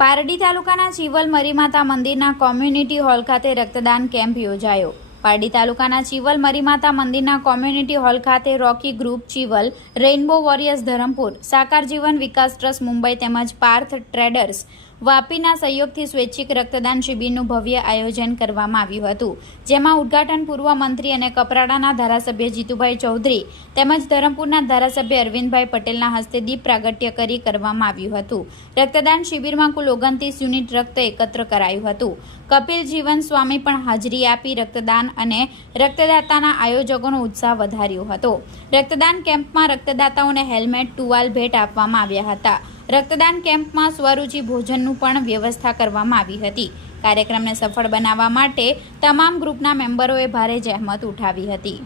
પારડી તાલુકાના ચીવલ મરીમાતા મંદિરના community hall ખાતે રક્તદાન કેમ્પ યોજાયો. પારડી તાલુકાના ચીવલ મરીમાતા મંદિરના કોમ્યુનિટી હોલ ખાતે Rocky group Chival, Rainbow Warriors Dharampur, Sakar Jivan Vikas trust Mumbai તેમજ પાર્થ ટ્રેડર્સ વાપીના સહયોગથી સ્વૈચ્છિક રક્તદાન શિબિરનું ભવ્ય આયોજન કરવામાં આવ્યું હતું, જેમાં ઉદ્ઘાટન પૂર્વ મંત્રી અને કપરાડાના ધારાસભ્ય જીતુભાઈ ચૌધરી તેમજ ધરમપુરના ધારાસભ્ય અરવિંદભાઈ પટેલના હસ્તે દીપ પ્રાગટ્ય કરી કરવામાં આવ્યું હતું. રક્તદાન શિબિરમાં કુલ ઓગણત્રીસ યુનિટ રક્ત એકત્ર કરાયું હતું. કપિલ જીવન સ્વામી પણ હાજરી આપી રક્તદાન અને રક્તદાતાના આયોજકોનો ઉત્સાહ વધાર્યો હતો. રક્તદાન કેમ્પમાં રક્તદાતાઓને હેલ્મેટ, ટુવાલ ભેટ આપવામાં આવ્યા હતા. રક્તદાન કેમ્પમાં સ્વરૂચિ ભોજનનું પણ વ્યવસ્થા કરવામાં આવી હતી. કાર્યક્રમને સફળ બનાવવા માટે તમામ ગ્રુપના મેમ્બરોએ ભારે જહેમત ઉઠાવી હતી.